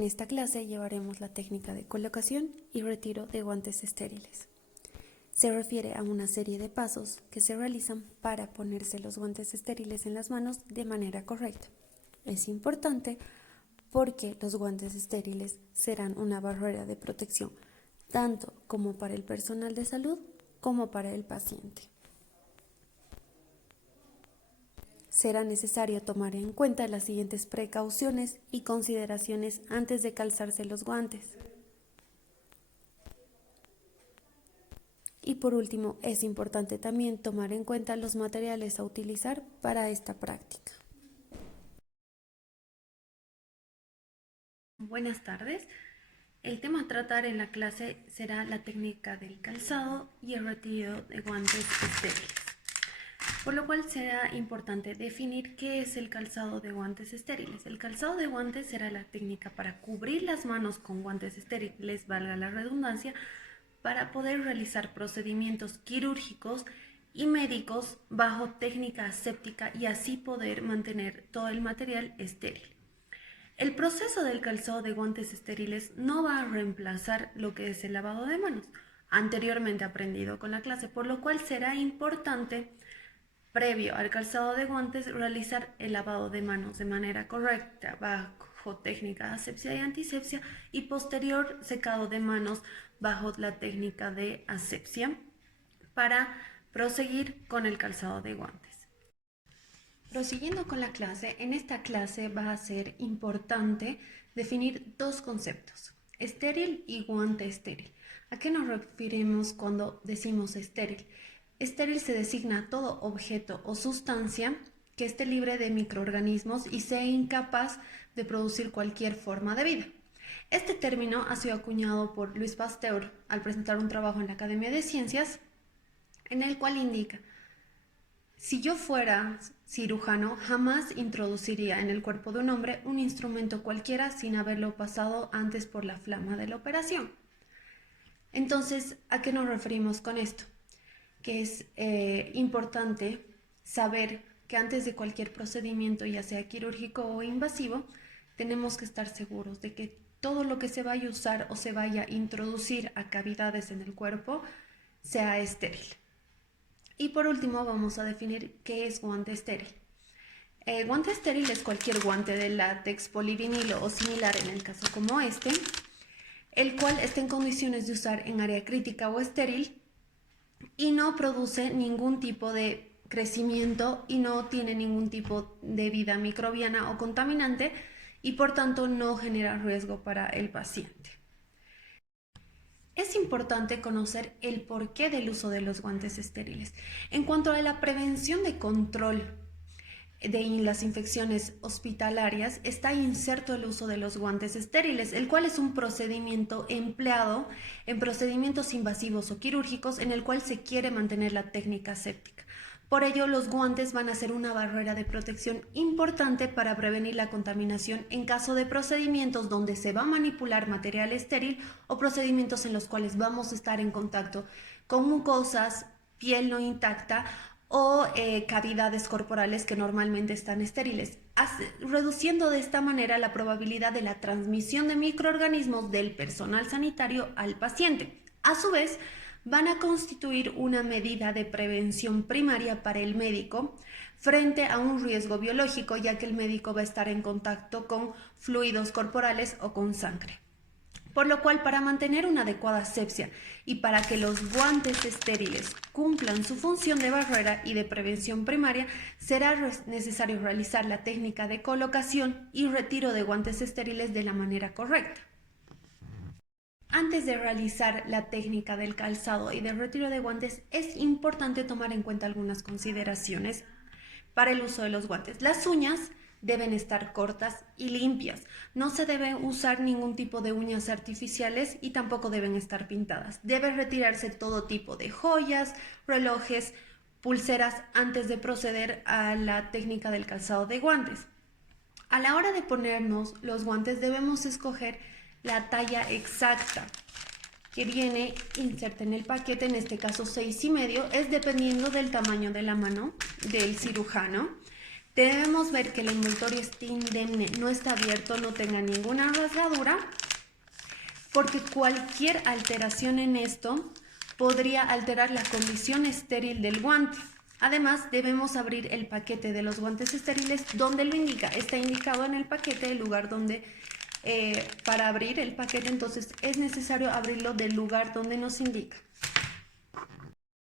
En esta clase llevaremos la técnica de colocación y retiro de guantes estériles. Se refiere a una serie de pasos que se realizan para ponerse los guantes estériles en las manos de manera correcta. Es importante porque los guantes estériles serán una barrera de protección tanto como para el personal de salud como para el paciente. Será necesario tomar en cuenta las siguientes precauciones y consideraciones antes de calzarse los guantes. Y por último, es importante también tomar en cuenta los materiales a utilizar para esta práctica. Buenas tardes. El tema a tratar en la clase será la técnica del calzado y el retiro de guantes estériles. Por lo cual será importante definir qué es el calzado de guantes estériles. El calzado de guantes será la técnica para cubrir las manos con guantes estériles, valga la redundancia, para poder realizar procedimientos quirúrgicos y médicos bajo técnica aséptica y así poder mantener todo el material estéril. El proceso del calzado de guantes estériles no va a reemplazar lo que es el lavado de manos, anteriormente aprendido con la clase, por lo cual será importante previo al calzado de guantes, realizar el lavado de manos de manera correcta bajo técnica de asepsia y antisepsia y posterior secado de manos bajo la técnica de asepsia para proseguir con el calzado de guantes. Prosiguiendo con la clase, en esta clase va a ser importante definir dos conceptos, estéril y guante estéril. ¿A qué nos referimos cuando decimos estéril? Estéril se designa a todo objeto o sustancia que esté libre de microorganismos y sea incapaz de producir cualquier forma de vida. Este término ha sido acuñado por Louis Pasteur al presentar un trabajo en la Academia de Ciencias en el cual indica: si yo fuera cirujano, jamás introduciría en el cuerpo de un hombre un instrumento cualquiera sin haberlo pasado antes por la flama de la operación. Entonces, ¿a qué nos referimos con esto? Que es importante saber que antes de cualquier procedimiento, ya sea quirúrgico o invasivo, tenemos que estar seguros de que todo lo que se vaya a usar o se vaya a introducir a cavidades en el cuerpo sea estéril. Y por último vamos a definir qué es guante estéril. Guante estéril es cualquier guante de látex, polivinilo o similar en el caso como este, el cual está en condiciones de usar en área crítica o estéril y no produce ningún tipo de crecimiento y no tiene ningún tipo de vida microbiana o contaminante y por tanto no genera riesgo para el paciente. Es importante conocer el porqué del uso de los guantes estériles. En cuanto a la prevención de control de las infecciones hospitalarias, está inserto el uso de los guantes estériles, el cual es un procedimiento empleado en procedimientos invasivos o quirúrgicos en el cual se quiere mantener la técnica aséptica. Por ello, los guantes van a ser una barrera de protección importante para prevenir la contaminación en caso de procedimientos donde se va a manipular material estéril o procedimientos en los cuales vamos a estar en contacto con mucosas, piel no intacta o cavidades corporales que normalmente están estériles, reduciendo de esta manera la probabilidad de la transmisión de microorganismos del personal sanitario al paciente. A su vez, van a constituir una medida de prevención primaria para el médico frente a un riesgo biológico, ya que el médico va a estar en contacto con fluidos corporales o con sangre. Por lo cual, para mantener una adecuada asepsia y para que los guantes estériles cumplan su función de barrera y de prevención primaria, será necesario realizar la técnica de colocación y retiro de guantes estériles de la manera correcta. Antes de realizar la técnica del calzado y del retiro de guantes, es importante tomar en cuenta algunas consideraciones para el uso de los guantes. Las uñas deben estar cortas y limpias. No se debe usar ningún tipo de uñas artificiales y tampoco deben estar pintadas. Debe retirarse todo tipo de joyas, relojes, pulseras antes de proceder a la técnica del calzado de guantes. A la hora de ponernos los guantes debemos escoger la talla exacta que viene inserta en el paquete, en este caso 6,5, es dependiendo del tamaño de la mano del cirujano. Debemos ver que el envoltorio esté indemne, no está abierto, no tenga ninguna rasgadura, porque cualquier alteración en esto podría alterar la condición estéril del guante. Además, debemos abrir el paquete de los guantes estériles donde lo indica. Está indicado en el paquete el lugar donde, para abrir el paquete, entonces es necesario abrirlo del lugar donde nos indica.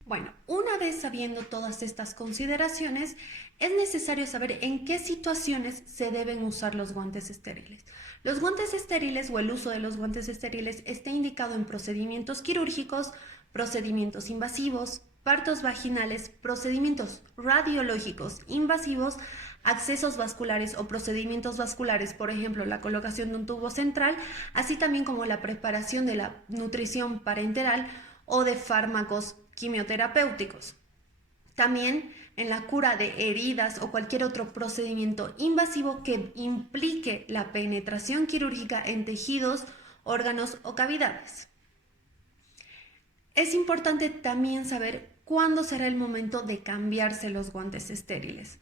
Bueno, una vez sabiendo todas estas consideraciones, es necesario saber en qué situaciones se deben usar los guantes estériles. Los guantes estériles o el uso de los guantes estériles está indicado en procedimientos quirúrgicos, procedimientos invasivos, partos vaginales, procedimientos radiológicos invasivos, accesos vasculares o procedimientos vasculares, por ejemplo, la colocación de un tubo central, así también como la preparación de la nutrición parenteral o de fármacos quimioterapéuticos. También en la cura de heridas o cualquier otro procedimiento invasivo que implique la penetración quirúrgica en tejidos, órganos o cavidades. Es importante también saber cuándo será el momento de cambiarse los guantes estériles.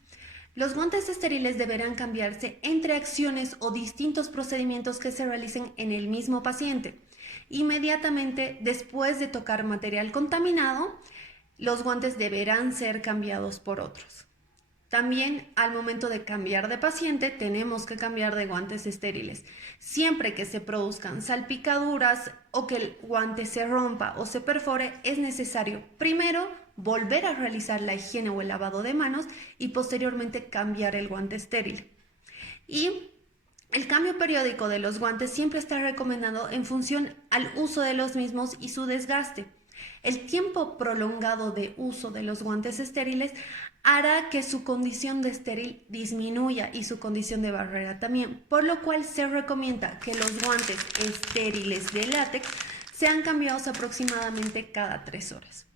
Los guantes estériles deberán cambiarse entre acciones o distintos procedimientos que se realicen en el mismo paciente. Inmediatamente después de tocar material contaminado, los guantes deberán ser cambiados por otros. También al momento de cambiar de paciente tenemos que cambiar de guantes estériles. Siempre que se produzcan salpicaduras o que el guante se rompa o se perfore, es necesario primero volver a realizar la higiene o el lavado de manos y posteriormente cambiar el guante estéril. Y el cambio periódico de los guantes siempre está recomendado en función al uso de los mismos y su desgaste. El tiempo prolongado de uso de los guantes estériles hará que su condición de estéril disminuya y su condición de barrera también, por lo cual se recomienda que los guantes estériles de látex sean cambiados aproximadamente cada 3 horas.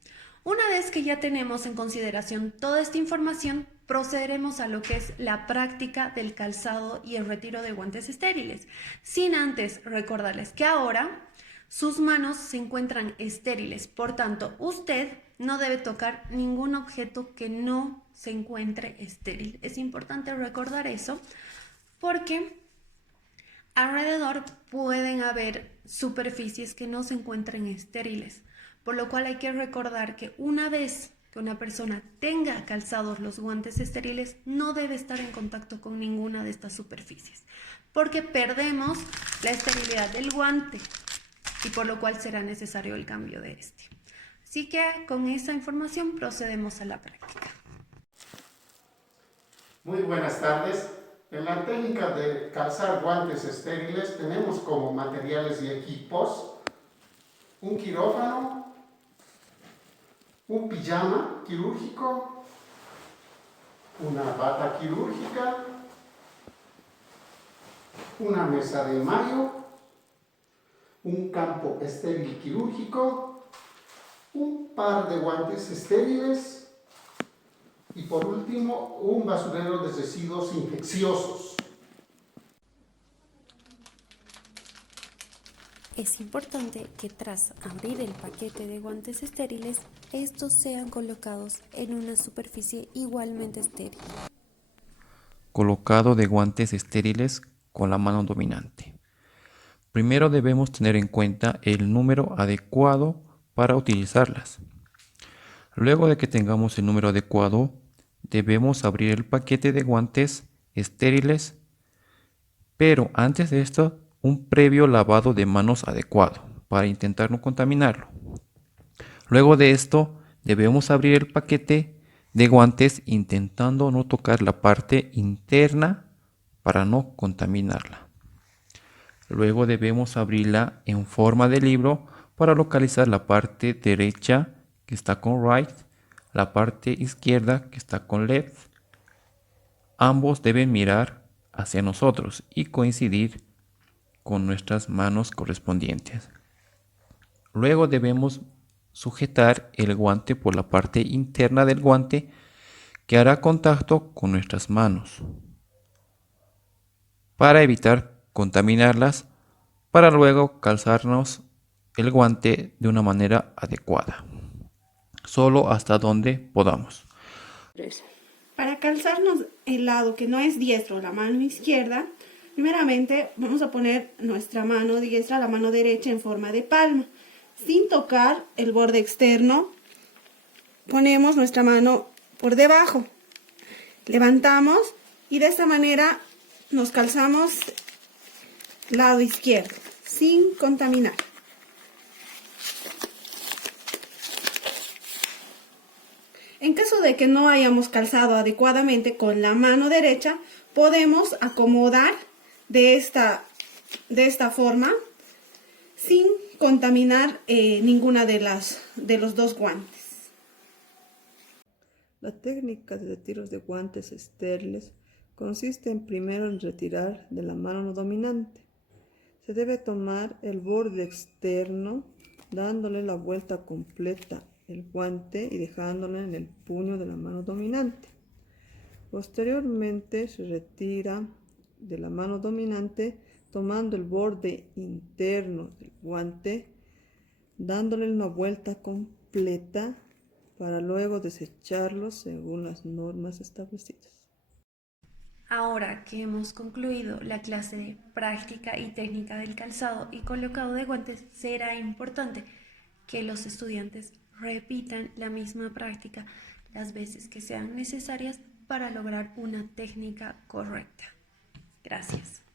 Una vez que ya tenemos en consideración toda esta información, procederemos a lo que es la práctica del calzado y el retiro de guantes estériles, sin antes recordarles que ahora sus manos se encuentran estériles, por tanto, usted no debe tocar ningún objeto que no se encuentre estéril. Es importante recordar eso porque alrededor pueden haber superficies que no se encuentren estériles, por lo cual hay que recordar que una vez que una persona tenga calzados los guantes estériles, no debe estar en contacto con ninguna de estas superficies, porque perdemos la esterilidad del guante y por lo cual será necesario el cambio de este. Así que con esa información procedemos a la práctica. Muy buenas tardes. En la técnica de calzar guantes estériles tenemos como materiales y equipos un quirófano, un pijama quirúrgico, una bata quirúrgica, una mesa de mayo, un campo estéril quirúrgico, un par de guantes estériles y por último un basurero de residuos infecciosos. Es importante que tras abrir el paquete de guantes estériles, estos sean colocados en una superficie igualmente estéril. Colocado de guantes estériles con la mano dominante. Primero debemos tener en cuenta el número adecuado para utilizarlas. Luego de que tengamos el número adecuado, debemos abrir el paquete de guantes estériles, pero antes de esto, un previo lavado de manos adecuado para intentar no contaminarlo. Luego de esto, debemos abrir el paquete de guantes intentando no tocar la parte interna para no contaminarla. Luego debemos abrirla en forma de libro para localizar la parte derecha que está con right, la parte izquierda que está con left. Ambos deben mirar hacia nosotros y coincidir con nuestras manos correspondientes. Luego debemos sujetar el guante por la parte interna del guante que hará contacto con nuestras manos para evitar contaminarlas, para luego calzarnos el guante de una manera adecuada, solo hasta donde podamos. Para calzarnos el lado que no es diestro, la mano izquierda, primeramente vamos a poner nuestra mano diestra, la mano derecha en forma de palma. Sin tocar el borde externo, ponemos nuestra mano por debajo. Levantamos y de esta manera nos calzamos lado izquierdo, sin contaminar. En caso de que no hayamos calzado adecuadamente con la mano derecha, podemos acomodar de esta forma sin contaminar ninguna de los dos guantes. La técnica de retiros de guantes estériles consiste primero en retirar de la mano no dominante. Se debe tomar el borde externo dándole la vuelta completa el guante y dejándolo en el puño de la mano dominante. Posteriormente se retira de la mano dominante tomando el borde interno del guante, dándole una vuelta completa para luego desecharlo según las normas establecidas. Ahora que hemos concluido la clase de práctica y técnica del calzado y colocado de guantes, será importante que los estudiantes repitan la misma práctica las veces que sean necesarias para lograr una técnica correcta. Gracias.